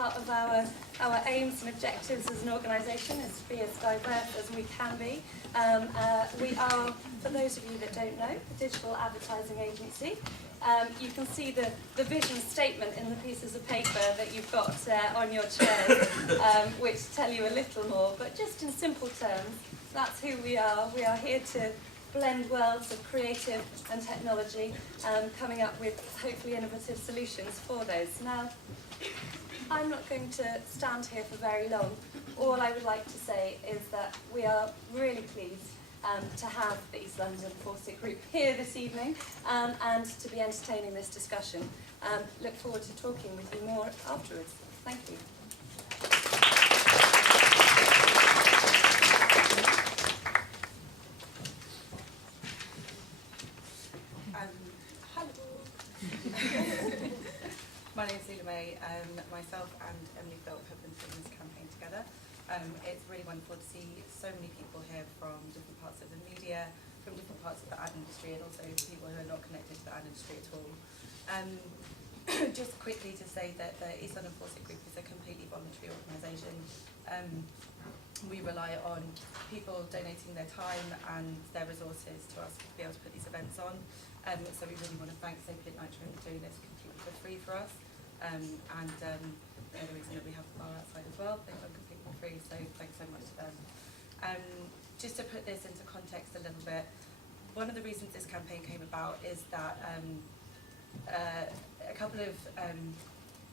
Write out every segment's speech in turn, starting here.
part of our aims and objectives as an organisation is to be as diverse as we can be. We are, for those of you that don't know, a digital advertising agency. You can see the vision statement in the pieces of paper that you've got on your chairs, which tell you a little more, but just in simple terms, that's who we are. We are here to blend worlds of creative and technology, coming up with hopefully innovative solutions for those. Now, I'm not going to stand here for very long. All I would like to say is that we are really pleased to have the East London Fawcett Group here this evening and to be entertaining this discussion. Look forward to talking with you more afterwards. Thank you. My name's Lila May. Myself and Emily Philp have been putting this campaign together. It's really wonderful to see so many people here from different parts of the media, from different parts of the ad industry, and also people who are not connected to the ad industry at all. Just quickly to say that the East London Fawcett Group is a completely voluntary organisation. We rely on people donating their time and their resources to us to be able to put these events on. So we really want to thank Sapient Nitro for doing this completely for free for us. The other reason that we have the bar outside as well, they've done completely for free, so thanks so much to them. Just to put this into context a little bit, one of the reasons this campaign came about is that a couple of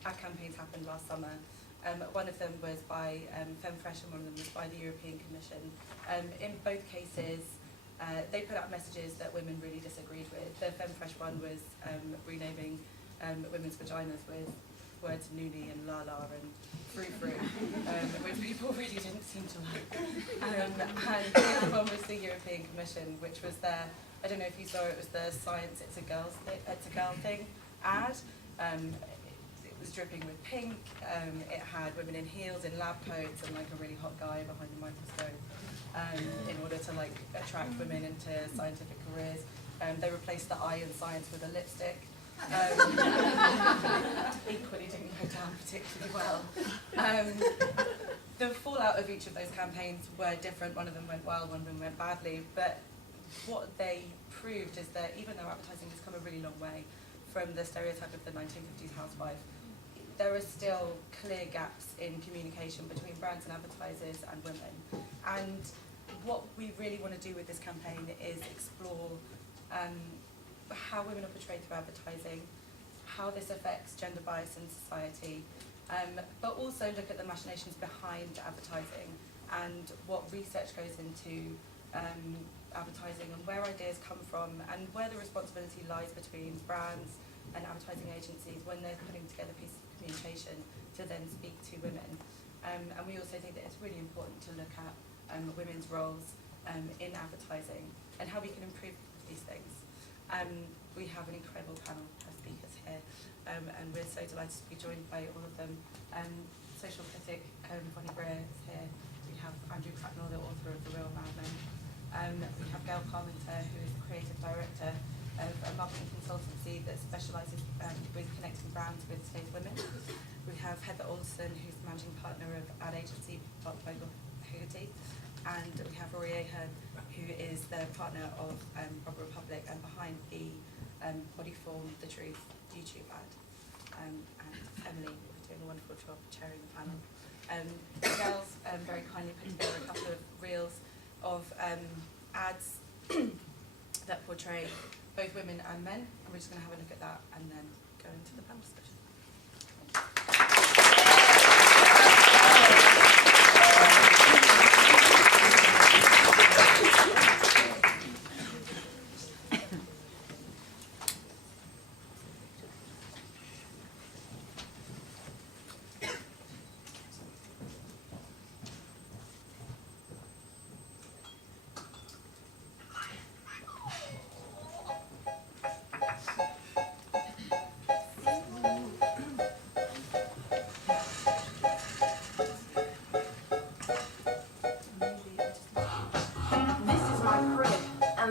ad campaigns happened last summer. One of them was by FemFresh and one of them was by the European Commission. In both cases, they put out messages that women really disagreed with. The FemFresh one was renaming women's vaginas with words noonie and la-la and frou-frou, which people really didn't seem to like. And the other one was the European Commission, which was their, I don't know if you saw it, was the Science It's a Girl Thing ad. It was dripping with pink. It had women in heels, in lab coats, and like a really hot guy behind a microscope in order to like attract women into scientific careers. They replaced the I in science with a lipstick. Equally didn't go down particularly well. The fallout of each of those campaigns were different. One of them went well, one of them went badly. But what they proved is that even though advertising has come a really long way from the stereotype of the 1950s housewife, there are still clear gaps in communication between brands and advertisers and women. And what we really want to do with this campaign is explore how women are portrayed through advertising, how this affects gender bias in society, but also look at the machinations behind advertising and what research goes into advertising and where ideas come from and where the responsibility lies between brands and advertising agencies when they're putting together pieces of communication to then speak to women. And we also think that it's really important to look at women's roles in advertising and how we can improve these things. We have an incredible panel of speakers here, and we're so delighted to be joined by all of them. Social critic Bonnie Greer is here. We have Andrew Cracknell, the author of The Real Mad Men. We have Gail Parmenter, who is the creative director of a marketing consultancy that specialises with connecting brands with today's women. We have Heather Alderson, who's the managing partner of ad agency Vogel Haggerty. And we have Rory Ahern, who is the partner of Rubber Republic and behind the Bodyform The Truth YouTube ad. And Emily, who's doing a wonderful job chairing the panel. The girls very kindly put together a couple of reels of ads that portray both women and men, and we're just going to have a look at that and then go into the panel discussion.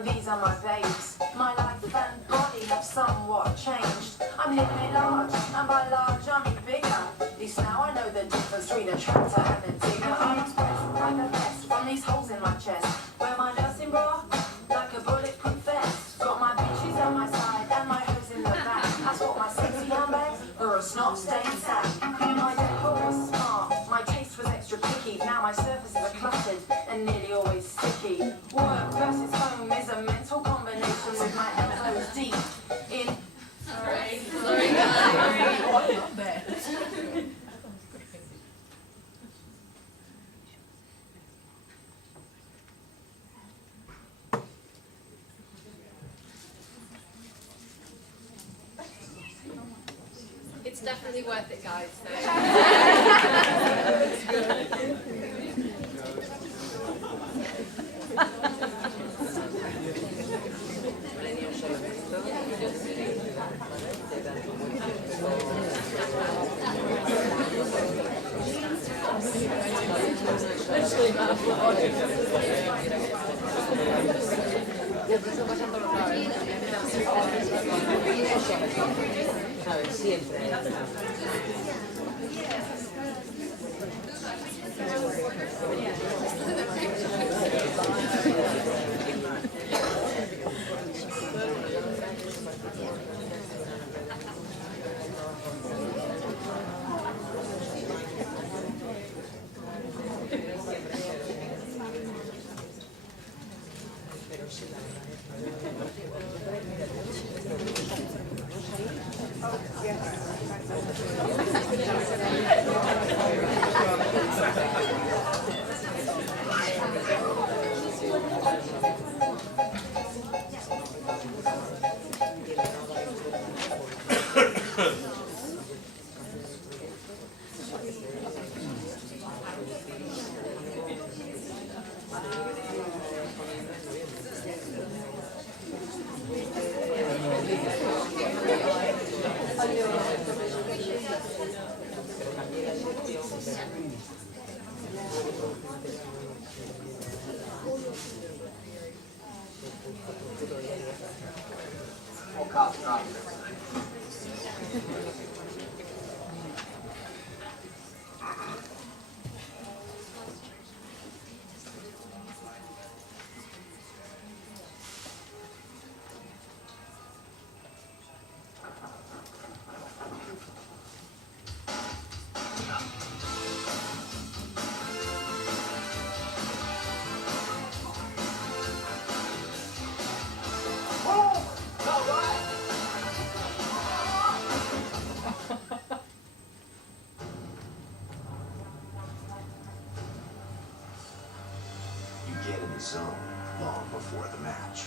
These are my babes. My life and body have somewhat changed. I'm hitting it large, and by large I mean bigger. At least now I know difference between a tractor and a digger. I'm expressed like the best from these holes in my chest. Wear my nursing bra like a bulletproof vest. Got my bitches at my side and my hose in the back. I swap my sexy handbags for a snot-stained sack. My decor was smart, my taste was extra picky. Now my surfaces are cluttered and nearly always sticky. Work versus home is a mental combination with my elbows deep in. Sorry guys. It's definitely worth it, guys. Siempre. Get in the zone long before the match.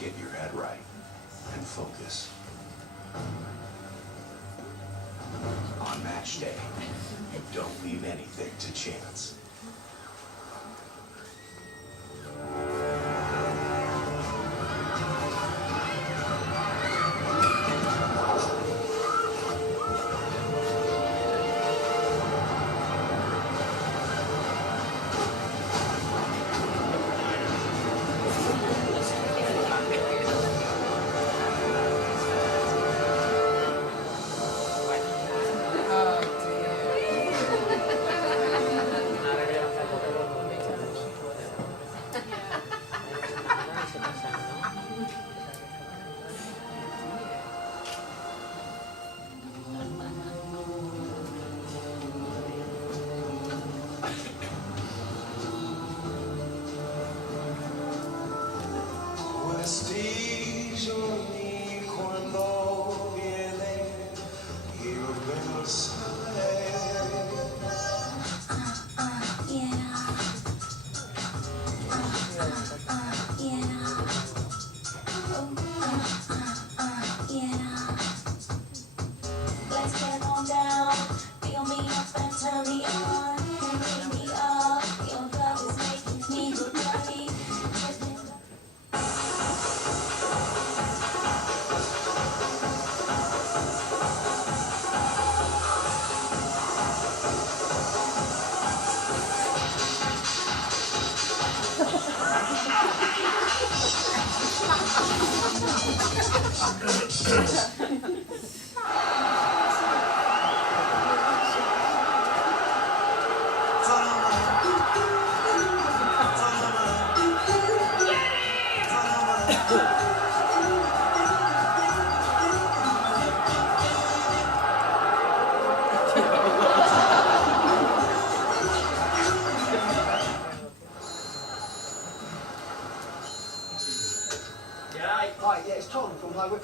Get your head right and focus. On match day, don't leave anything to chance.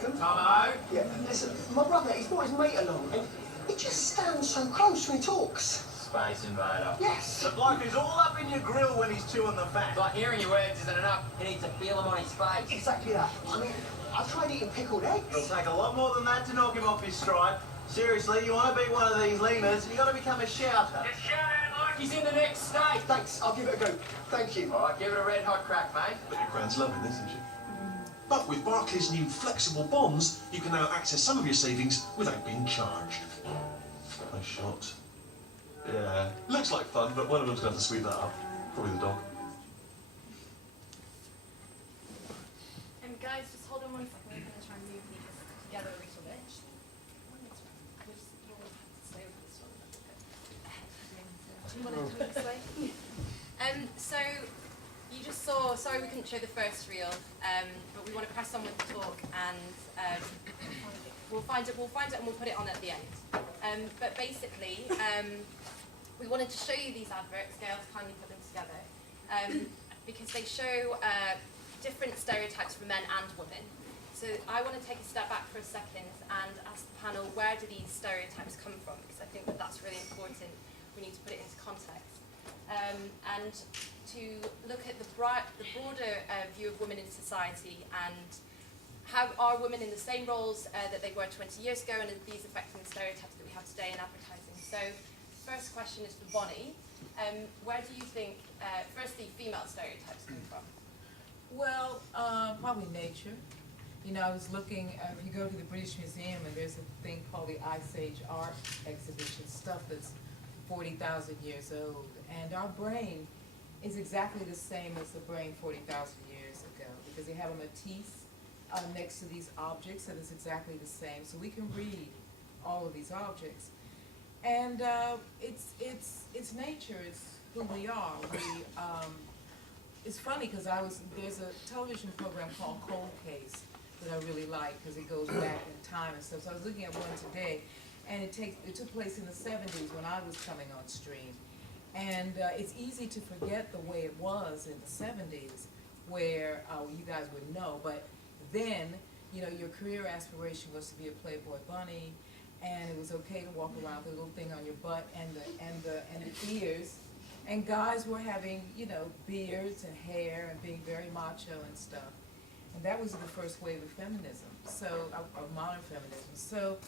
welcome. Tomo! Yeah, listen, my brother, he's brought his mate along, and he just stands so close when he talks. Space Invader. Yes. The bloke who's all up in your grill when he's chewing the fat. But hearing your words isn't enough. He needs to feel them on his face. Exactly that. I mean, I've tried eating pickled eggs. It'll take a lot more than that to knock him off his stride. Seriously, you want to be one of these leaners, you got to become a shouter. Just shout out like he's in the next state. Thanks, I'll give it a go. Thank you. All right, give it a red hot crack, mate. But your grand's loving this, isn't she? But with Barclays' new flexible bonds, you can now access some of your savings without being charged. Nice shot. Yeah, looks like fun, but one of them's going to have to sweep that up. Probably the dog. Guys, just hold on one second. I'm going to try and move these together a little bit. You'll have to stay with this one. Do you want to move this way? So you just saw. Sorry, we couldn't show the first reel, but we want to press on with the talk, and we'll find it, and we'll put it on at the end. But basically, we wanted to show you these adverts. Gail's kindly put them together because they show different stereotypes for men and women. So I want to take a step back for a second and ask the panel, where do these stereotypes come from? Because I think that that's really important. We need to put it into context. And to look at the broader view of women in society, and how are women in the same roles that they were 20 years ago, and are these affecting the stereotypes that we have today in advertising? So first question is for Bonnie. Where do you think, firstly, female stereotypes come from? Well, probably nature. You know, I was looking, if you go to the British Museum, and there's a thing called the Ice Age Art Exhibition, stuff that's 40,000 years old. And our brain is exactly the same as the brain 40,000 years ago, because they have a matisse next to these objects, and it's exactly the same. So we can read all of these objects. And it's nature, it's who we are. It's funny because there's a television program called Cold Case that I really like because it goes back in time and stuff. So I was looking at one today, and it took place in the 70s when I was coming on stream. And it's easy to forget the way it was in the 70s where you guys would know, but then, you know, your career aspiration was to be a Playboy bunny, and it was okay to walk around with a little thing on your butt and the ears. And guys were having, you know, beards and hair and being very macho and stuff. And that was the first wave of feminism, so, of modern feminism. So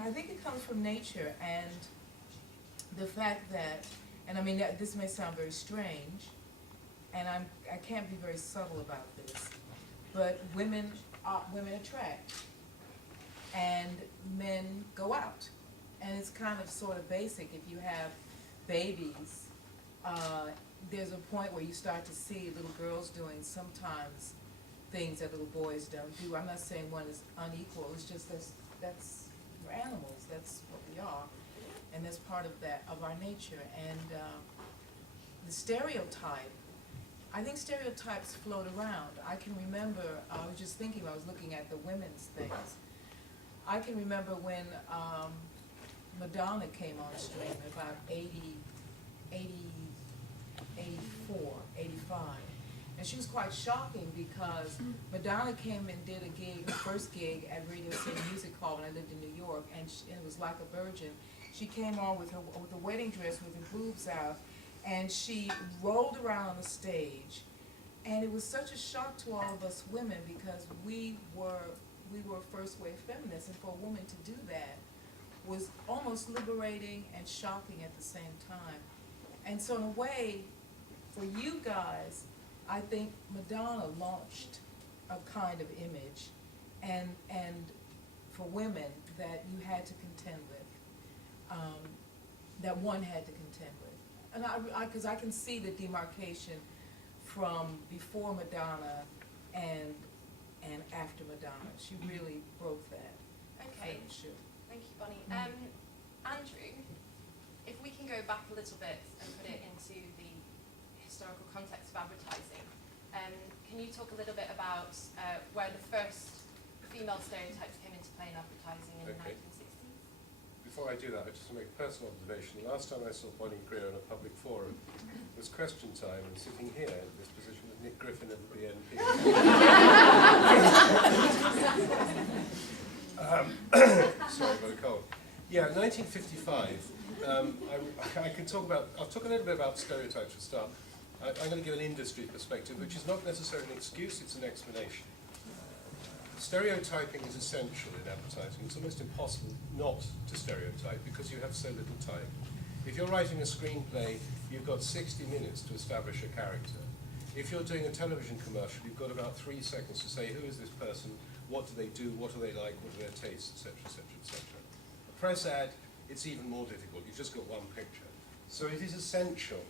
I think it comes from nature, and the fact that, and I mean, this may sound very strange, and I can't be very subtle about this, but women attract, and men go out. And it's kind of sort of basic. If you have babies, there's a point where you start to see little girls doing sometimes things that little boys don't do. I'm not saying one is unequal, it's just that's we're animals, that's what we are, and that's part of our nature. And the stereotype, I think stereotypes float around. I can remember, I was just thinking, I was looking at the women's things. I can remember when Madonna came on stream about 84, 85. And she was quite shocking because Madonna came and did a gig, her first gig at Radio City Music Hall when I lived in New York, and it was like a virgin. She came on with a wedding dress with her boobs out, and she rolled around on the stage. And it was such a shock to all of us women because we were first wave feminists, and for a woman to do that was almost liberating and shocking at the same time. And so in a way, for you guys, I think Madonna launched a kind of image, and for women that you had to contend with, that one had to contend with. And because I can see the demarcation from before Madonna and after Madonna. She really broke that. Okay. Sure. Thank you, Bonnie. Andrew, if we can go back a little bit and put it into the historical context of advertising, can you talk a little bit about where the first female stereotypes came into play in advertising in the 1960s? Before I do that, I just want to make a personal observation. The last time I saw Bonnie Greer in a public forum was question time, and sitting here in this position with Nick Griffin of the BNP. Sorry, I've got a cold. Yeah, 1955. I can talk about. I'll talk a little bit about stereotypes to start. I'm going to give an industry perspective, which is not necessarily an excuse; it's an explanation. Stereotyping is essential in advertising. It's almost impossible not to stereotype because you have so little time. If you're writing a screenplay, you've got 60 minutes to establish a character. If you're doing a television commercial, you've got about 3 seconds to say, who is this person, what do they do, what do they like, what are their tastes, etc., etc., etc. A press ad, it's even more difficult. You've just got one picture. So it is essential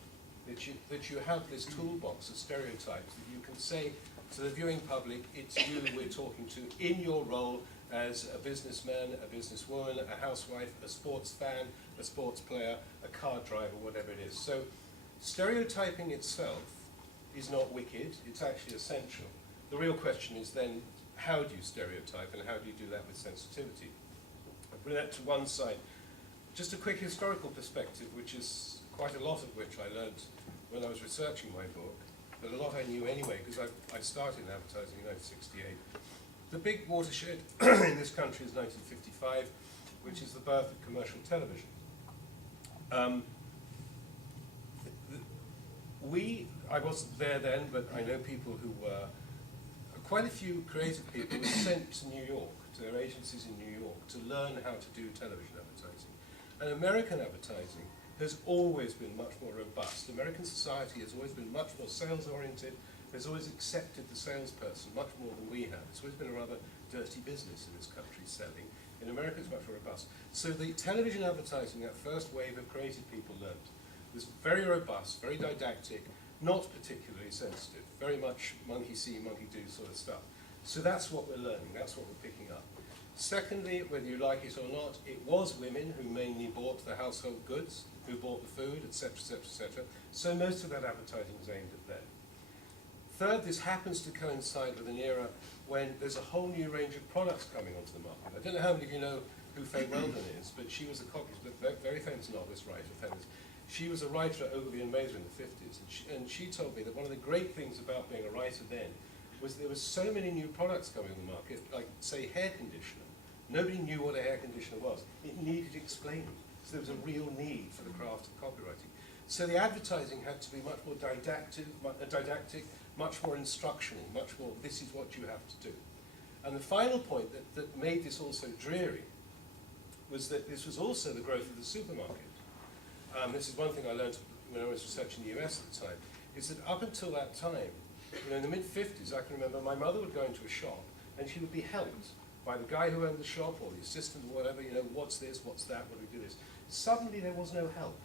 that you have this toolbox of stereotypes that you can say to the viewing public, it's you we're talking to in your role as a businessman, a businesswoman, a housewife, a sports fan, a sports player, a car driver, whatever it is. So stereotyping itself is not wicked, it's actually essential. The real question is then, how do you stereotype and how do you do that with sensitivity? I'll bring that to one side. Just a quick historical perspective, which is quite a lot of which I learned when I was researching my book, but a lot I knew anyway, because I started in advertising in 1968. The big watershed in this country is 1955, which is the birth of commercial television. I wasn't there then, but I know people who were, quite a few creative people were sent to New York, to their agencies in New York, to learn how to do television advertising. And American advertising has always been much more robust. American society has always been much more sales-oriented, has always accepted the salesperson much more than we have. It's always been a rather dirty business in this country, selling. In America, it's much more robust. So the television advertising, that first wave of creative people learned, was very robust, very didactic, not particularly sensitive, very much monkey see, monkey do sort of stuff. So that's what we're learning, that's what we're picking up. Secondly, whether you like it or not, it was women who mainly bought the household goods, who bought the food, etc., etc., etc. So most of that advertising was aimed at them. Third, this happens to coincide with an era when there's a whole new range of products coming onto the market. I don't know how many of you know who Faye Weldon is, but she was a very famous novelist, writer, feminist. She was a writer at Ogilvy and Mather in the 50s, and she told me that one of the great things about being a writer then was there were so many new products coming on the market, like, say, hair conditioner. Nobody knew what a hair conditioner was. It needed explaining. So there was a real need for the craft of copywriting. So the advertising had to be much more didactic, much more instructional, much more, this is what you have to do. And the final point that made this all so dreary was that this was also the growth of the supermarket. This is one thing I learned when I was researching the US at the time, is that up until that time, in the mid-50s, I can remember my mother would go into a shop and she would be helped by the guy who owned the shop or the assistant or whatever, what's this, what's that, what do we do this? Suddenly there was no help.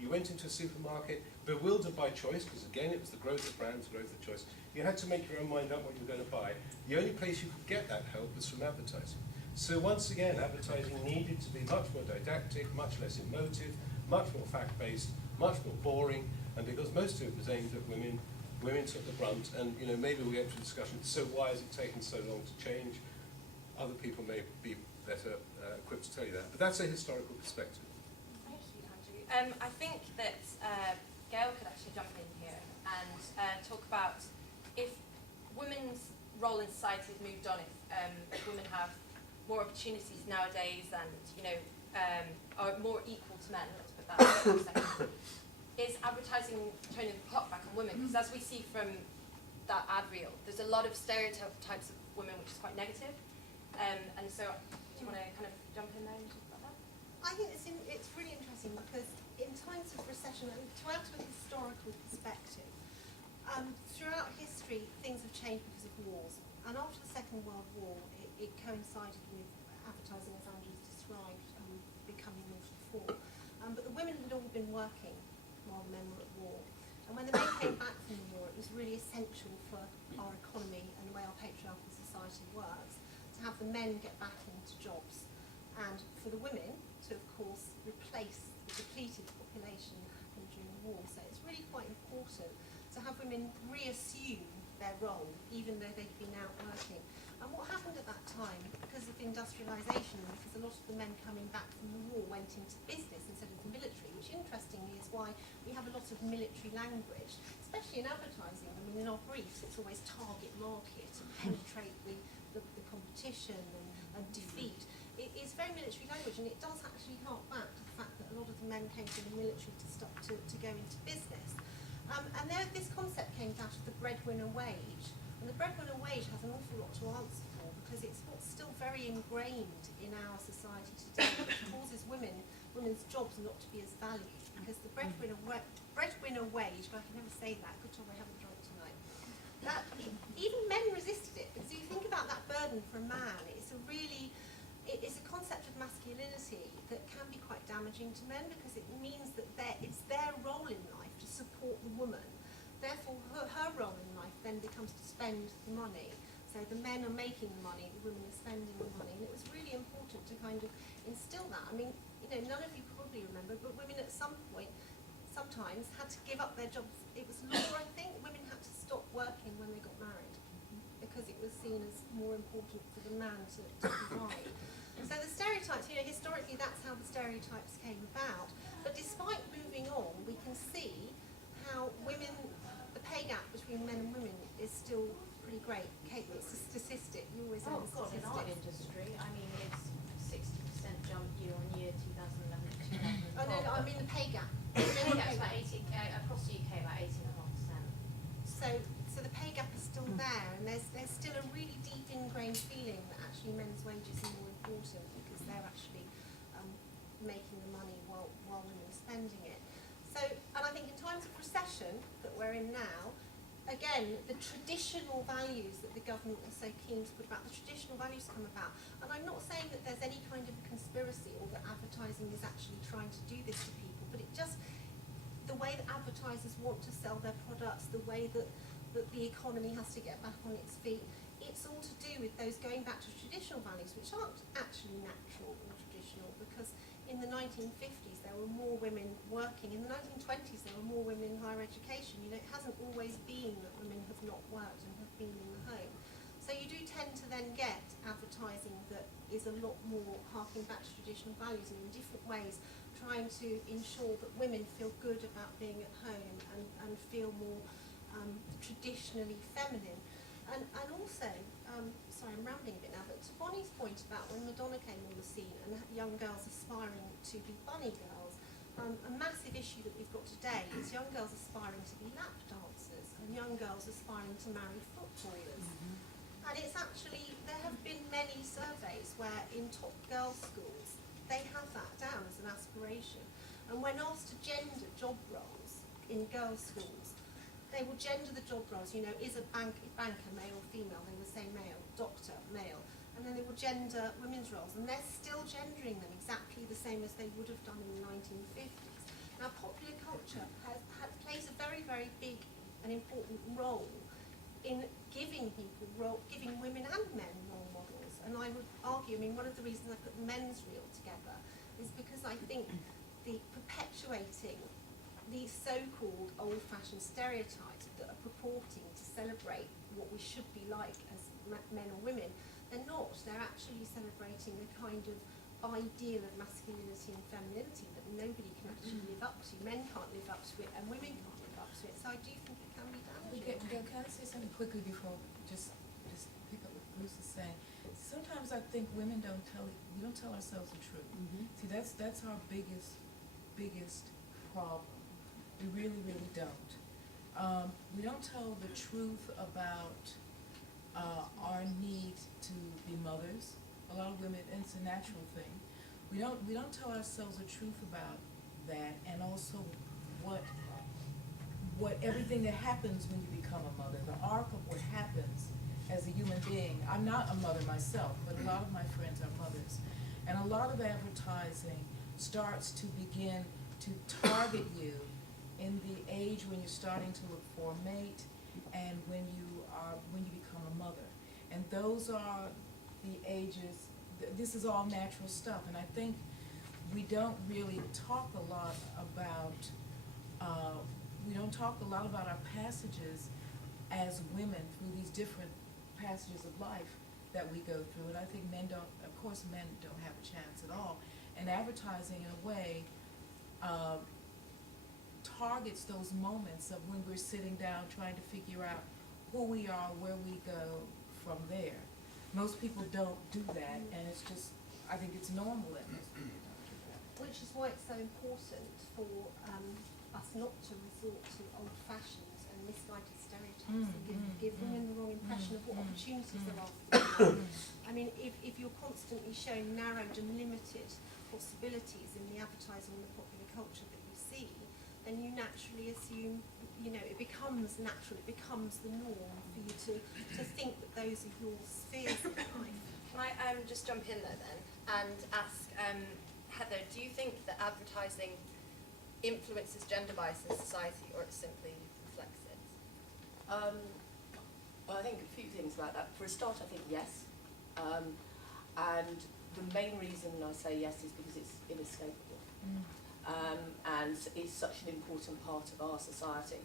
You went into a supermarket, bewildered by choice, because again it was the growth of brands, growth of choice. You had to make your own mind up what you were going to buy. The only place you could get that help was from advertising. So once again, advertising needed to be much more didactic, much less emotive, much more fact-based, much more boring, and because most of it was aimed at women, women took the brunt, and maybe we'll get to a discussion, so why has it taken so long to change? Other people may be better equipped to tell you that, but that's a historical perspective. Thank you, Andrew. I think that Gail could actually jump in here and talk about if women's role in society has moved on, if women have more opportunities nowadays and are more equal to men, let's put that for a second. Is advertising turning the clock back on women? Because as we see from that ad reel, there's a lot of stereotypes of women which is quite negative. And so, do you want to kind of jump in there and talk about that? I think it's really interesting because in times of recession, and to add to a historical perspective, throughout history things have changed because of wars. And after the Second World War, it coincided with advertising, as Andrew's described, becoming more to the fore. But the women had all been working while the men were at war. And when the men came back from the war, it was really essential for our economy and the way our patriarchal society works to have the men get back into jobs, and for the women to, of course, replace the depleted population that happened during the war. So it's really quite important to have women reassume their role, even though they've been out working. And what happened at that time, because of industrialisation and because a lot of the men coming back from the war went into business instead of the military, which interestingly is why we have a lot of military language, especially in advertising. I mean, in our briefs, it's always target market and penetrate the competition and defeat. It is very military language, and it does actually hark back to the fact that a lot of the men came from the military to go into business. And this concept came out of the breadwinner wage. And the breadwinner wage has an awful lot to answer for, because it's what's still very ingrained in our society today, which causes women's jobs not to be as valued. Because the breadwinner wage, but I can never say that, good job I haven't drunk tonight. Even men resisted it, because if you think about that burden for a man, it's a concept of masculinity that can be quite damaging to men, because it means that it's their role in life to support the woman. Therefore, her role in life then becomes to spend the money. So the men are making the money, the women are spending the money, and it was really important to kind of instill that. I mean, none of you probably remember, but women at some point, sometimes, had to give up their jobs. It was law, I think, women had to stop working when they got married, because it was seen as more important for the man to provide. So the stereotypes, historically that's how the stereotypes came about. But despite moving on, we can see how the pay gap between men and women is still pretty great. Kate, it's a statistic. You always know the God, in our statistics. industry, I mean, it's 60% jump year on year, 2011 to 2012. Oh no, I mean the pay gap. The pay gap's about 18, across the UK, about 18.5%. So the pay gap is still there, and there's still a really deep ingrained feeling that actually men's wages are more important, because they're actually making the money while women are spending it. So, and I think in times of recession that we're in now, again, the traditional values that the government are so keen to put about, the traditional values come about. And I'm not saying that there's any kind of conspiracy or that advertising is actually trying to do this to people, but the way that advertisers want to sell their products, the way that the economy has to get back on its feet, it's all to do with those going back to traditional values, which aren't actually natural or traditional, because in the 1950s there were more women working. In the 1920s there were more women in higher education. It hasn't always been that women have not worked and have been in the home. So you do tend to then get advertising that is a lot more harking back to traditional values and in different ways trying to ensure that women feel good about being at home and feel more traditionally feminine. And also, sorry, I'm rambling a bit now, but to Bonnie's point about when Madonna came on the scene and young girls aspiring to be bunny girls, a massive issue that we've got today is young girls aspiring to be lap dancers and young girls aspiring to marry footballers. And it's actually, there have been many surveys where in top girls' schools, they have that down as an aspiration. And when asked to gender job roles in girls' schools, they will gender the job roles, is a banker male or female? They will say male, doctor, male. And then they will gender women's roles, and they're still gendering them exactly the same as they would have done in the 1950s. Now, popular culture plays a very, very big and important role in giving women and men role models. And I would argue, one of the reasons I put the men's reel together is because I think the perpetuating these so-called old-fashioned stereotypes that are purporting to celebrate what we should be like as men or women, they're not. They're actually celebrating a kind of ideal of masculinity and femininity that nobody can actually live up to. Men can't live up to it, and women can't live up to it. So I do think it can be damaging. Can I say something quickly before just pick up what Bruce is saying? Sometimes I think we don't tell ourselves the truth. See, that's our biggest problem. We really, really don't. We don't tell the truth about our need to be mothers. A lot of women, and it's a natural thing. We don't tell ourselves the truth about that, and also what everything that happens when you become a mother, the arc of what happens as a human being. I'm not a mother myself, but a lot of my friends are mothers. And a lot of advertising starts to begin to target you in the age when you're starting to look for a mate and when you become a mother. And those are the ages, this is all natural stuff. And I think we don't really talk a lot about our passages as women through these different passages of life that we go through. And I think men don't, of course men don't have a chance at all. And advertising in a way targets those moments of when we're sitting down trying to figure out who we are, where we go from there. Most people don't do that, and it's just, I think it's normal that most people don't do that. Which is why it's so important for us not to resort to old fashions and misguided stereotypes and give women the wrong impression of what opportunities there are for them. I mean, if you're constantly showing narrowed and limited possibilities in the advertising and the popular culture that you see, then you naturally assume, you know, it becomes natural, it becomes the norm for you to think that those are your spheres of life. Can I just jump in there then and ask Heather, do you think that advertising influences gender bias in society, or it simply reflects it? Well, I think a few things about that. For a start, I think yes. And the main reason I say yes is because it's inescapable. And it's such an important part of our society.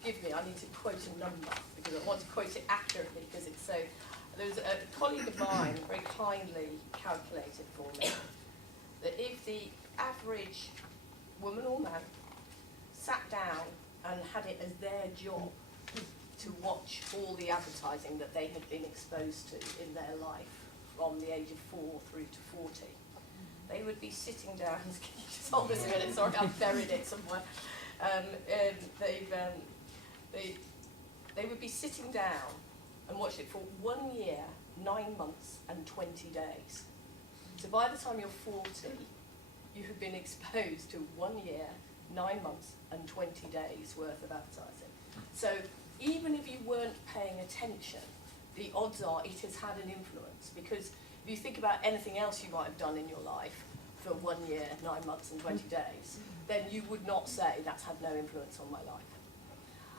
Forgive me, I need to quote a number because I want to quote it accurately because it's so... There's a colleague of mine very kindly calculated for me that if the average woman or man sat down and had it as their job to watch all the advertising that they had been exposed to in their life from the age of 4 through to 40, they would be sitting down, just hold this a minute, sorry, I've buried it somewhere. They would be sitting down and watch it for 1 year, 9 months and 20 days. So by the time you're 40, you have been exposed to 1 year, 9 months and 20 days worth of advertising. So even if you weren't paying attention, the odds are it has had an influence, because if you think about anything else you might have done in your life for 1 year, 9 months and 20 days, then you would not say that's had no influence on my life.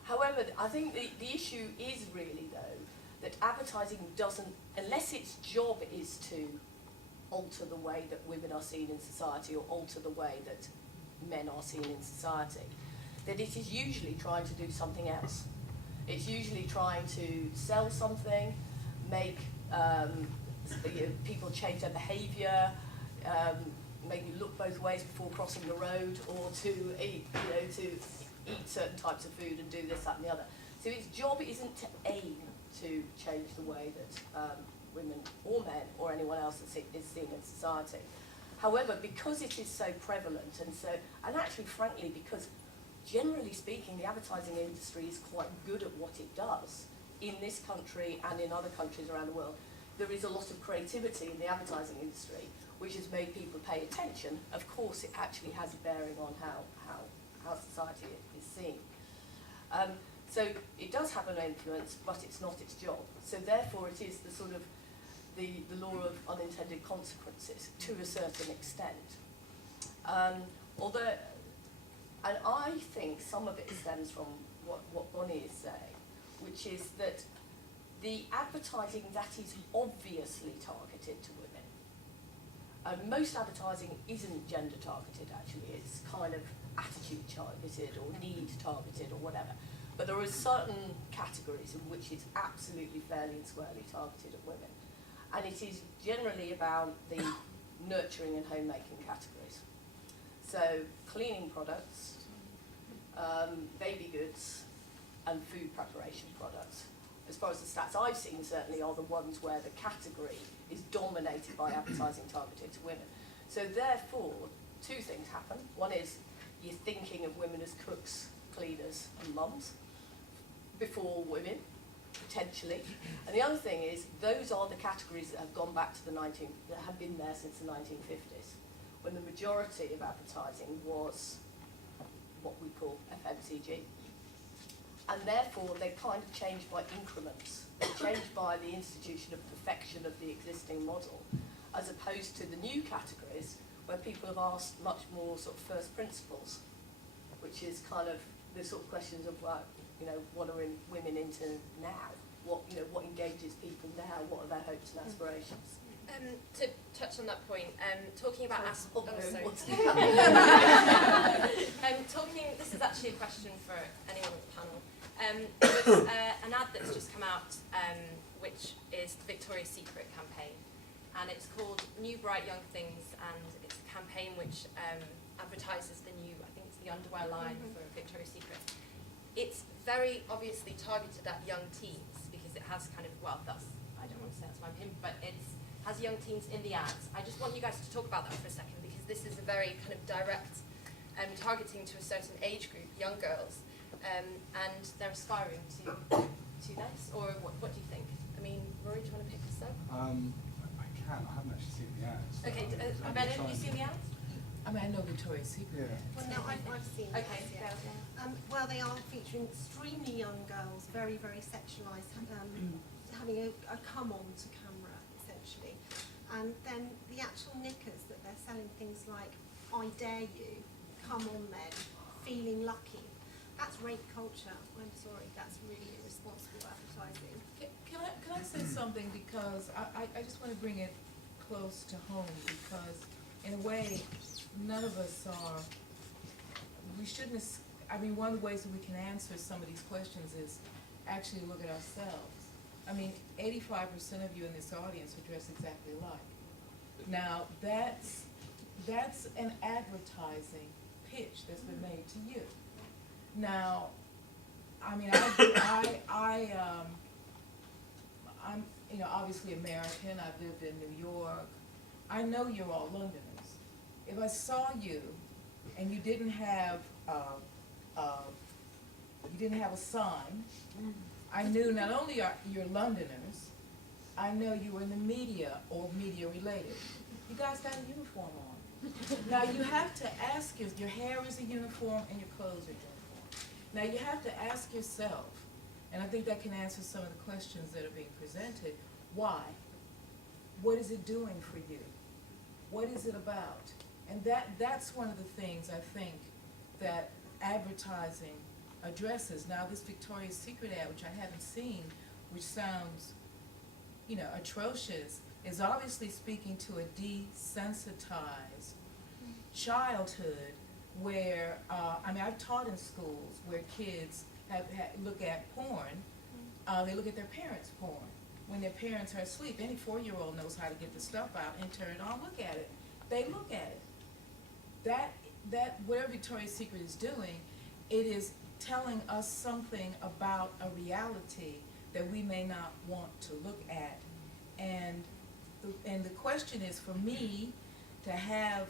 However, I think the issue is really, though, that advertising doesn't, unless its job is to alter the way that women are seen in society or alter the way that men are seen in society, that it is usually trying to do something else. It's usually trying to sell something, make people change their behaviour, make you look both ways before crossing the road, or to eat, to eat certain types of food and do this, that and the other. So its job isn't to aim to change the way that women or men or anyone else is seen in society. However, because it is so prevalent and actually frankly because generally speaking the advertising industry is quite good at what it does in this country and in other countries around the world, there is a lot of creativity in the advertising industry which has made people pay attention. Of course it actually has a bearing on how society is seen. So it does have an influence, but it's not its job. So therefore it is the sort of the law of unintended consequences to a certain extent. Although, and I think some of it stems from what Bonnie is saying, which is that the advertising that is obviously targeted to women, and most advertising isn't gender targeted actually, it's kind of attitude targeted or need targeted or whatever. But there are certain categories in which it's absolutely fairly and squarely targeted at women. And it is generally about the nurturing and homemaking categories. So cleaning products, baby goods, and food preparation products. As far as the stats I've seen certainly are the ones where the category is dominated by advertising targeted to women. So therefore, two things happen. One is you're thinking of women as cooks, cleaners and mums before women, potentially. And the other thing is those are the categories that have gone back to that have been there since the 1950s, when the majority of advertising was what we call FMCG. And therefore they kind of changed by increments. They changed by the institution of perfection of the existing model, as opposed to the new categories where people have asked much more sort of first principles, which is kind of the sort of questions of like, what are women into now? What engages people now? What are their hopes and aspirations? To touch on that point, talking about this is actually a question for anyone on the panel. There was an ad that's just come out, which is the Victoria's Secret campaign, and it's called New Bright Young Things, and it's a campaign which advertises the new, I think it's the underwear line for Victoria's Secret. It's very obviously targeted at young teens because it has kind of, well, that's, I don't want to say that's my pimp, but it has young teens in the ads. I just want you guys to talk about that for a second because this is a very kind of direct targeting to a certain age group, young girls, and they're aspiring to this, or what do you think? I mean, Rory, do you want to pick this up? I can. I haven't actually seen the ads. Okay, Ben, have you seen the ads? I mean, I know Victoria's Secret. Yeah. Well, no, I've seen it. Okay, Yeah. Well, they are featuring extremely young girls, very, very sexualised, having a come-on to camera, essentially. And then the actual knickers that they're selling, things like, I dare you, come on then, feeling lucky. That's rape culture. I'm sorry, that's really irresponsible advertising. Can I say something, because I just want to bring it close to home, because in a way, none of us are, we shouldn't, I mean, one of the ways that we can answer some of these questions is actually look at ourselves. I mean, 85% of you in this audience are dressed exactly alike. Now, that's an advertising pitch that's been made to you. Now, I mean, I'm, you know, obviously American. I've lived in New York. I know you're all Londoners. If I saw you and you didn't have a sign, I knew not only are you're Londoners, I know you were in the media or media related. You guys got a uniform on. Now you have to ask your hair is a uniform and your clothes are uniform. Now you have to ask yourself, and I think that can answer some of the questions that are being presented, why? What is it doing for you? What is it about? And that's one of the things I think that advertising addresses. Now this Victoria's Secret ad, which I haven't seen, which sounds, you know, atrocious, is obviously speaking to a desensitized childhood where, I mean, I've taught in schools where kids look at porn, they look at their parents' porn. When their parents are asleep, any 4-year-old knows how to get the stuff out and turn it on, look at it. They look at it. That whatever Victoria's Secret is doing, it is telling us something about a reality that we may not want to look at. And the question is, for me to have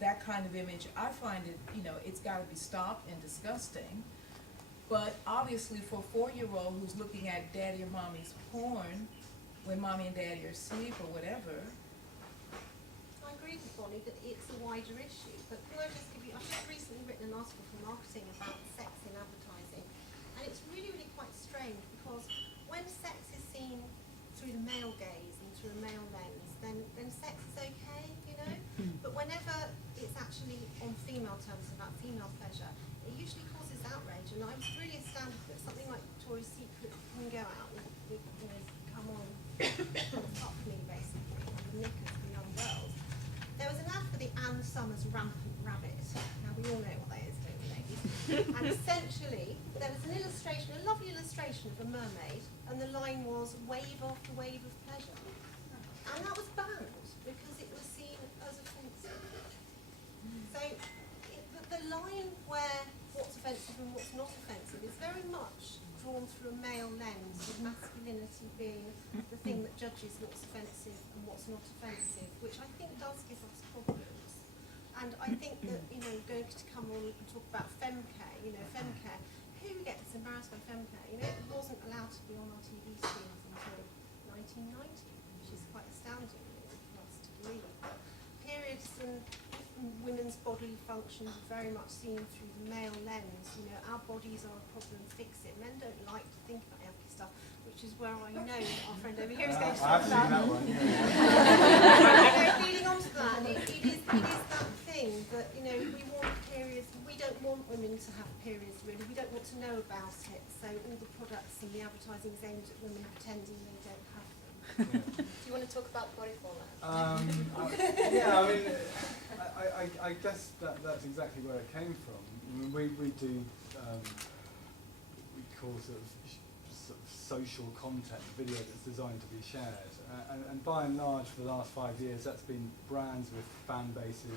that kind of image, I find it, you know, it's got to be stopped and disgusting. But obviously for a 4-year-old who's looking at daddy or mommy's porn when mommy and daddy are asleep or whatever. I agree with Bonnie that it's a wider issue, but can I just give you, I've just recently written an article for marketing about sex in advertising, and it's really, really quite strange because when sex is seen through the male gaze and through a male lens, then sex is okay, you know? But whenever it's actually on female terms, about female pleasure, it usually causes outrage, and I was really astounded that something like Victoria's Secret can go out with you know, come on, fuck me basically, and the knickers for young girls. There was an ad for the Ann Summers Rampant Rabbit. Now we all know what that is, don't we, ladies? And essentially, there was an illustration, a lovely illustration of a mermaid, and the line was, wave after wave of pleasure. And that was banned because it was seen as offensive. So the line where what's offensive and what's not offensive is very much drawn through a male lens, with masculinity being the thing that judges what's offensive and what's not offensive, which I think does give us problems. And I think that, you know, going to come on and talk about femcare, you know, femcare, who gets embarrassed by femcare? You know, it wasn't allowed to be on our TV screens until 1990, which is quite astounding really, for us to believe. Periods and women's bodily functions are very much seen through the male lens. You know, our bodies are a problem, fix it. Men don't like to think about yucky stuff, which is where I know that our friend over here is going to talk about. That one, yeah. You know, feeding onto that, it is that thing that, you know, we want periods, we don't want women to have periods really, we don't want to know about it, so all the products and the advertising is aimed at women pretending they don't have them. Do you want to talk about body format? Yeah, I mean, I guess that's exactly where it came from. I mean, we do, we call sort of sort of social content, video that's designed to be shared. And by and large, for the last 5 years, that's been brands with fan bases and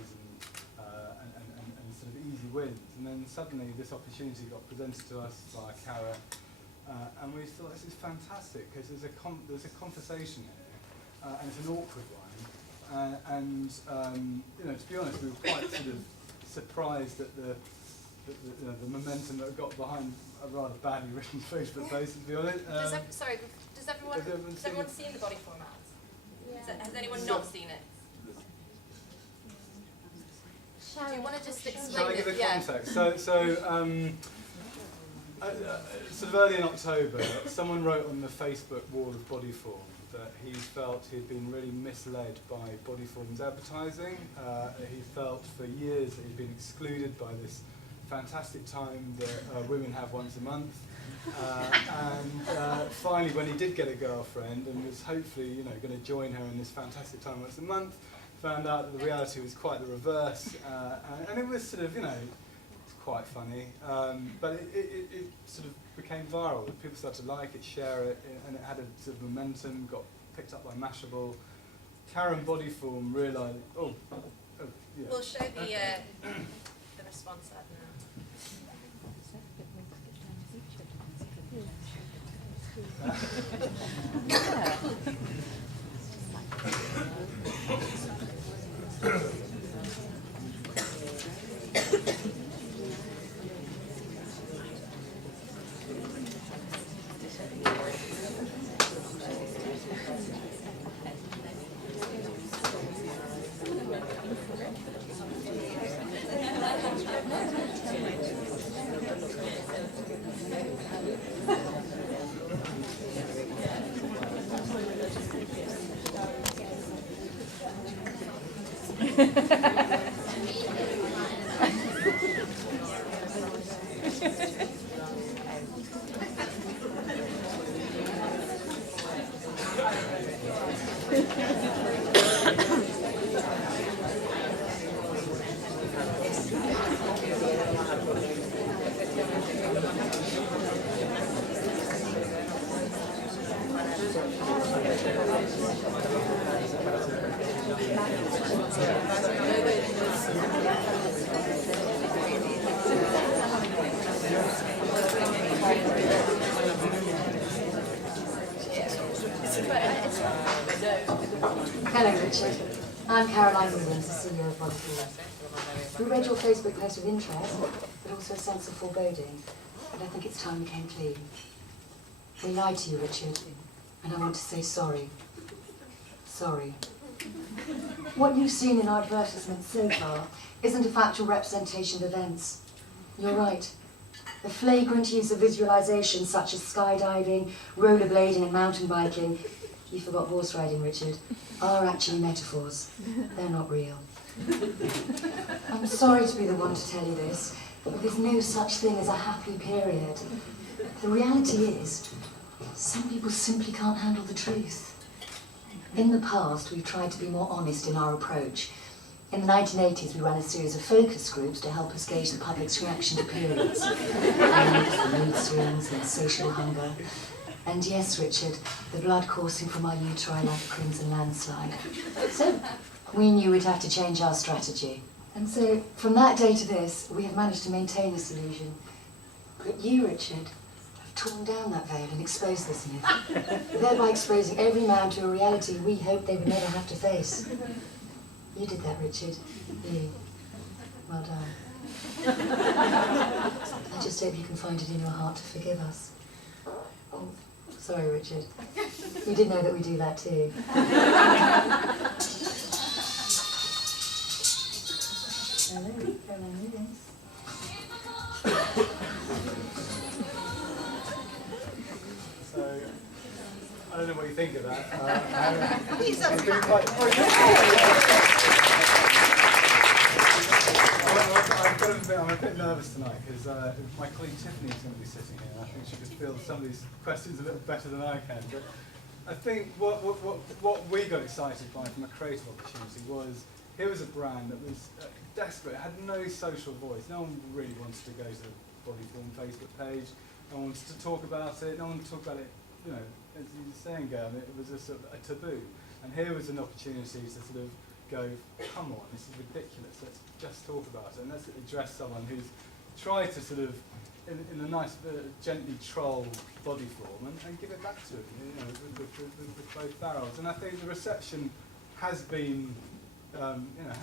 sort of easy wins. And then suddenly this opportunity got presented to us by Cara, and we thought this is fantastic because there's a conversation here, and it's an awkward one. You know, to be honest, we were quite sort of surprised at the momentum that got behind a rather badly written Facebook post, to be honest. Has everyone seen the body form ads? Has anyone not seen it? Do you want to just explain Shall I give the context? So sort of early in October, someone wrote on the Facebook wall of Bodyform that he felt he'd been really misled by Bodyform's advertising. He felt for years that he'd been excluded by this fantastic time that women have once a month. Finally, when he did get a girlfriend and was hopefully, you know, going to join her in this fantastic time once a month, found out that the reality was quite the reverse. And it was sort of, you know, it's quite funny. But it sort of became viral. People started to like it, share it, and it had a sort of momentum, got picked up by Mashable. Karen Bodyform realised, yeah. We'll show the response ad now. Hello, Richard. I'm Caroline Williams, the CEO of Bodyform. We read your Facebook post with interest, but also a sense of foreboding, and I think it's time we came clean. We lied to you, Richard, and I want to say sorry. Sorry. What you've seen in our advertisements so far isn't a factual representation of events. You're right. The flagrant use of visualizations such as skydiving, rollerblading and mountain biking, you forgot horse riding, Richard, are actually metaphors. They're not real. I'm sorry to be the one to tell you this, but there's no such thing as a happy period. The reality is, some people simply can't handle the truth. In the past, we've tried to be more honest in our approach. In the 1980s, we ran a series of focus groups to help us gauge the public's reaction to periods, the mood swings and social hunger. And yes, Richard, the blood coursing from our uteri like a crimson landslide. So, we knew we'd have to change our strategy. And so, from that day to this, we have managed to maintain this illusion. But you, Richard, have torn down that veil and exposed this myth, thereby exposing every man to a reality we hoped they would never have to face. You did that, Richard. You. Well done. I just hope you can find it in your heart to forgive us. Oh, sorry, Richard. You did know that we do that too. Hello, Caroline Williams. So, I don't know what you think of that. I'm a bit nervous tonight because my colleague Tiffany's going to be sitting here. I think she could field some of these questions a little better than I can. But I think what we got excited by from a creative opportunity was here was a brand that was desperate, had no social voice. No one really wanted to go to the Bodyform Facebook page. No one wanted to talk about it. No one wanted to talk about it. You know, as you were saying, Gail, it was a sort of a taboo. And here was an opportunity to sort of go, come on, this is ridiculous. Let's just talk about it, and let's address someone who's tried to sort of, in a nice, gently troll body form, and give it back to him, you know, with both barrels. And I think the reception has been, you know,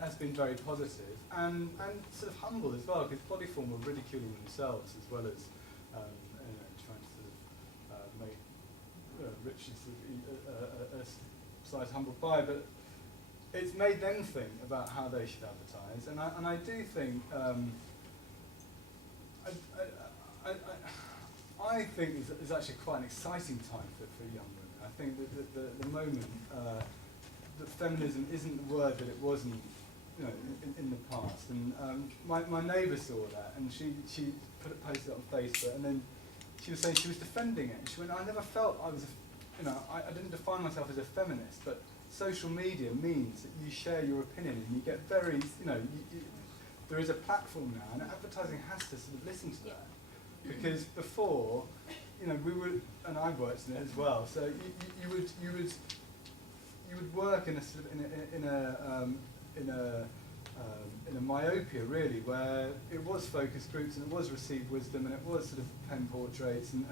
has been very positive and sort of humble as well, because body form were ridiculing themselves as well as, you know, trying to sort of make Richard a size humble pie, but it's made them think about how they should advertise, and I do think I think it's actually quite an exciting time for young women. I think that the moment that feminism isn't the word that it wasn't, you know, in the past. And my neighbour saw that, and she posted it on Facebook, and then she was saying she was defending it. And she went, I never felt I was, you know, I didn't define myself as a feminist, but social media means that you share your opinion and you get very, you know, there is a platform now, and advertising has to sort of listen to that. Because before, you know, we would, and I worked in it as well. So you would work in a sort of in a myopia really, where it was focus groups and it was received wisdom and it was sort of pen portraits and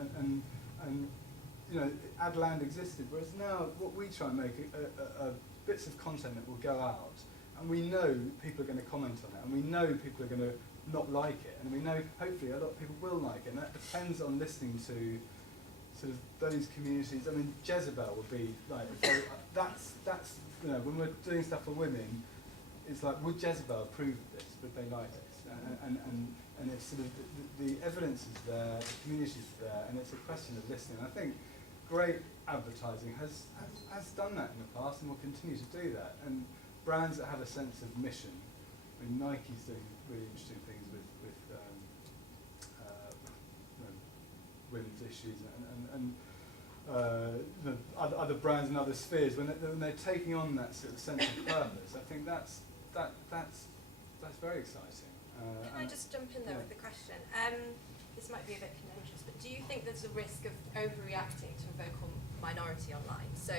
you know, Adland existed. Whereas now, what we try and make are bits of content that will go out, and we know people are going to comment on it, and we know people are going to not like it, and we know hopefully a lot of people will like it, and that depends on listening to sort of those communities. I mean, Jezebel would be like, that's you know, when we're doing stuff for women, it's like, would Jezebel approve of this? Would they like this? And it's sort of the evidence is there, the community is there, and it's a question of listening. I think great advertising has done that in the past and will continue to do that. And brands that have a sense of mission. I mean, Nike's doing really interesting things with you know, women's issues and you know, other brands and other spheres, when they're taking on that sort of sense of purpose. I think that's very exciting. Can I just jump in there with the question? This might be a bit contentious, but do you think there's a risk of overreacting to a vocal minority online? So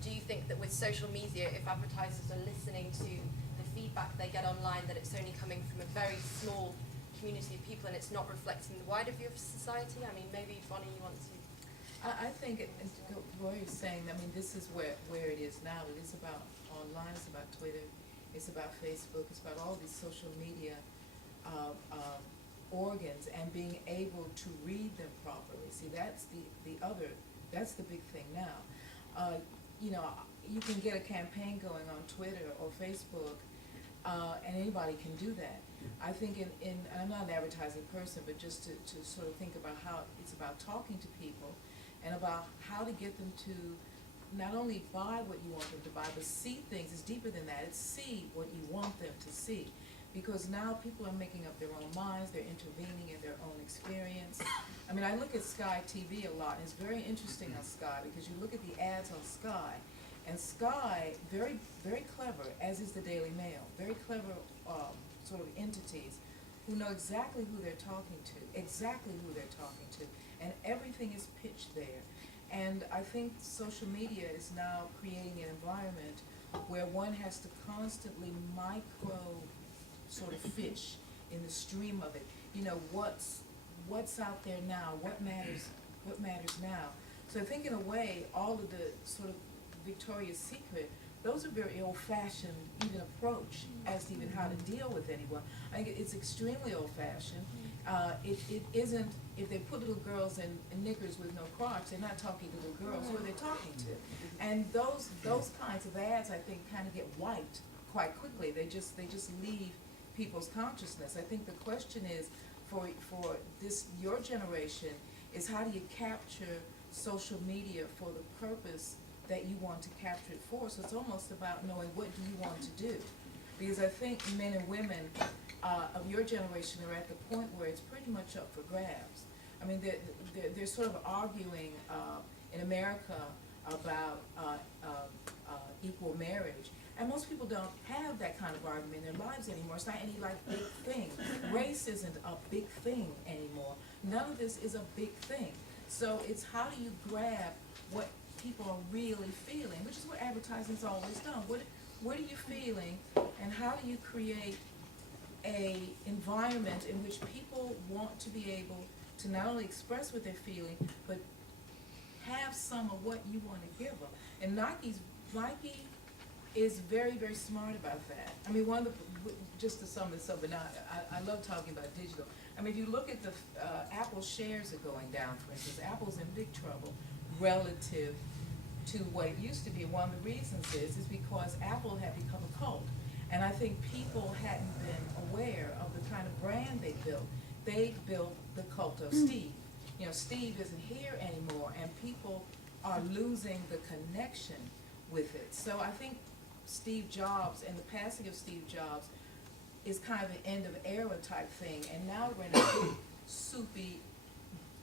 do you think that with social media, if advertisers are listening to the feedback they get online, that it's only coming from a very small community of people and it's not reflecting the wider view of society? I mean, maybe, Bonnie, you want to... I think, what you're saying, I mean, this is where it is now. It is about online, it's about Twitter, it's about Facebook, it's about all these social media organs and being able to read them properly. See, that's that's the big thing now. You know, you can get a campaign going on Twitter or Facebook, and anybody can do that. I think and I'm not an advertising person, but just to sort of think about how it's about talking to people and about how to get them to not only buy what you want them to buy, but see things. It's deeper than that. It's see what you want them to see. Because now people are making up their own minds, they're intervening in their own experience. I mean, I look at Sky TV a lot, and it's very interesting on Sky, because you look at the ads on Sky, and Sky, very, very clever, as is the Daily Mail, very clever sort of entities who know exactly who they're talking to, and everything is pitched there. And I think social media is now creating an environment where one has to constantly sort of fish in the stream of it. You know, what's out there now, what matters now. So I think in a way, all of the sort of Victoria's Secret, those are very old-fashioned even approach as to even how to deal with anyone. I think it's extremely old-fashioned. It isn't, if they put little girls in knickers with no Crocs, they're not talking to little girls, who are they talking to? And those kinds of ads, I think, kind of get wiped quite quickly. They just leave people's consciousness. I think the question is, for your generation, is how do you capture social media for the purpose that you want to capture it for? So it's almost about knowing, what do you want to do? Because I think men and women of your generation are at the point where it's pretty much up for grabs. I mean, they're sort of arguing in America about equal marriage, And most people don't have that kind of argument in their lives anymore. It's not any like big thing. Race isn't a big thing anymore. None of this is a big thing. So it's how do you grab what people are really feeling, which is what advertising's always done. What are you feeling, and how do you create a environment in which people want to be able to not only express what they're feeling, but have some of what you want to give them. And Nike is very, very smart about that. I mean, just to sum this up, and I love talking about digital. I mean, if you look at the Apple shares are going down, for instance. Apple's in big trouble relative to what it used to be. And one of the reasons is because Apple had become a cult. And I think people hadn't been aware of the kind of brand they built. They built the cult of Steve. You know, Steve isn't here anymore, and people are losing the connection with it. So I think Steve Jobs and the passing of Steve Jobs is kind of an end of era type thing. And now we're in a big, soupy,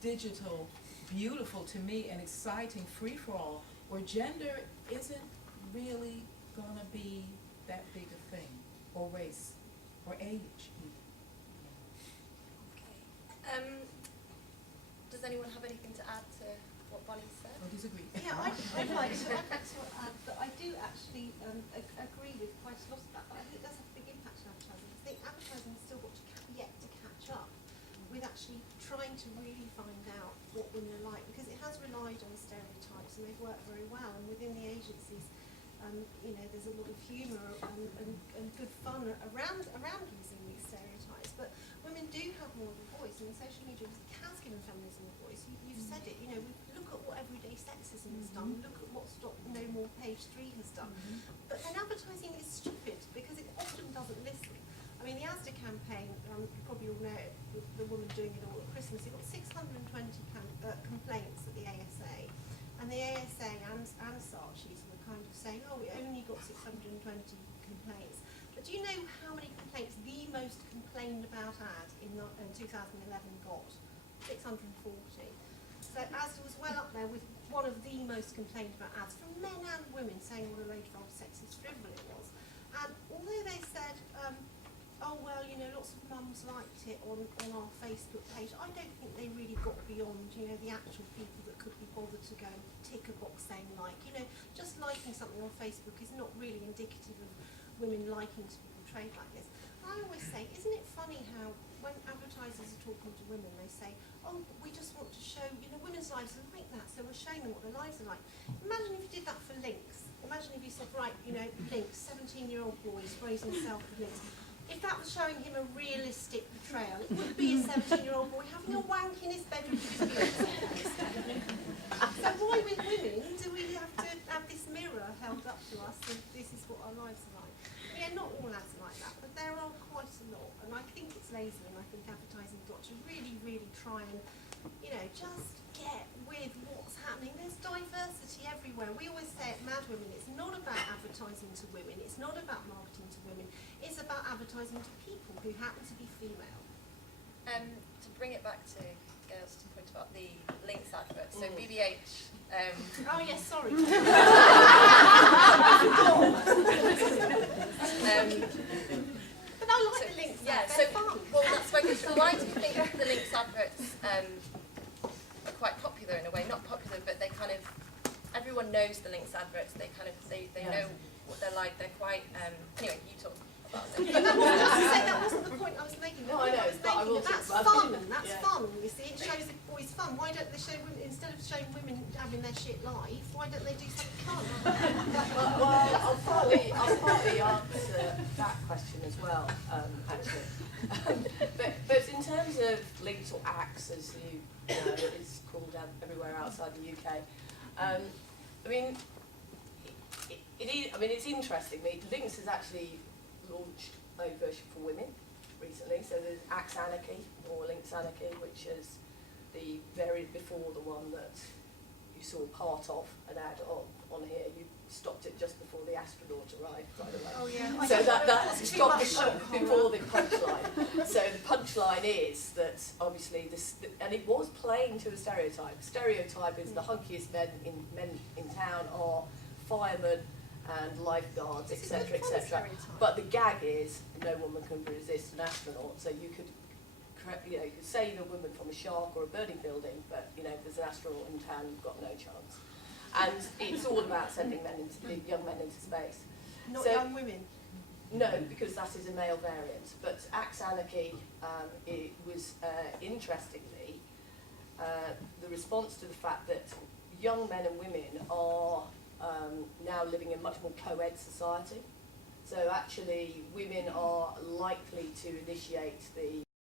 digital, beautiful to me, and exciting free-for-all where gender isn't really gonna be that big a thing, or race, or age even. Okay. Does anyone have anything to add to what Bonnie said? Or disagree? Yeah, I'd like to add that I do actually agree with quite a lot of that, but I think it does have a big impact on advertising. I think advertising has still got yet to catch up with actually trying to really find out what women are like, because it has relied on stereotypes, and they've worked very well, and within the agencies, you know, there's a lot of humour and good fun around using these stereotypes, but women do have more of a voice, and social media has given feminism a voice. You've said it, you know, look at what Everyday Sexism has done, look at what Stop No More Page 3 has done, but then advertising is stupid because it often doesn't listen. I mean, the Asda campaign, you probably all know it, the woman doing it all at Christmas, it got 620 complaints at the ASA, and the ASA and Saatchi's were kind of saying, oh, we only got 620 complaints. But do you know how many complaints the most complained about ad in 2011 got? 640. So Asda was well up there with one of the most complained about ads from men and women, saying what a load of old sexist drivel it was. And although they said, oh well, you know, lots of mums liked it on our Facebook page, I don't think they really got beyond, you know, the actual people that could be bothered to go and tick a box saying like. You know, just liking something on Facebook is not really indicative of women liking to be portrayed like this. I always say, isn't it funny how when advertisers are talking to women, they say, oh, we just want to show, you know, women's lives are like that, so we're showing them what their lives are like. Imagine if you did that for Lynx. Imagine if you said, right, you know, Lynx, 17-year-old boy sprays himself with Lynx. If that was showing him a realistic portrayal, it would be a 17-year-old boy having a wank in his bedroom with his Lynx. So why with women do we have to have this mirror held up to us that this is what our lives are like? Yeah, not all ads are like that, but there are quite a lot, and I think it's lazy, and I think advertising's got to really, really try and, you know, just get with what's happening. There's diversity everywhere. We always say at Mad Women, it's not about advertising to women, it's not about marketing to women, it's about advertising to people who happen to be female. To bring it back to Gail's point about the Lynx advert, so BBH. Oh yes, sorry. But I like the Lynx. Yeah, so well, that's very good. So why do you think the Lynx adverts are quite popular in a way? Not popular, but they kind of everyone knows the Lynx adverts. They kind of they know what they're like. They're quite anyway. You talk about it. That wasn't the point I was making. No, I know, but I will that's talk fun. about it. That's fun. You see, it shows the boys fun. Why don't they show women instead of showing women having their shit live? Why don't they do something fun? Well, I'll partly answer that question as well, actually. But in terms of Lynx or Axe, as you know, it's called everywhere outside the UK. I mean, it's interesting. Lynx has actually launched a version for women recently. So there's Axe Anarchy or Lynx Anarchy, which is the very before the one that you saw part of an ad on here. You stopped it just before the astronaut arrived, by the way. Oh yeah. So that stopped before the punchline. So the punchline is that obviously and it was playing to a stereotype. The stereotype is the hunkiest men in town are firemen and lifeguards, It's a etc., good fun etc. stereotype. But the gag is no woman can resist an astronaut. So you could, you know, say the woman from a shark or a birding building, but you know, if there's an astronaut in town, you've got no chance. And it's all about sending young men into space. Not So- young women. No, because that is a male variant. But Axe Anarchy, it was interestingly the response to the fact that young men and women are now living in much more co-ed society. So actually, women are likely to initiate the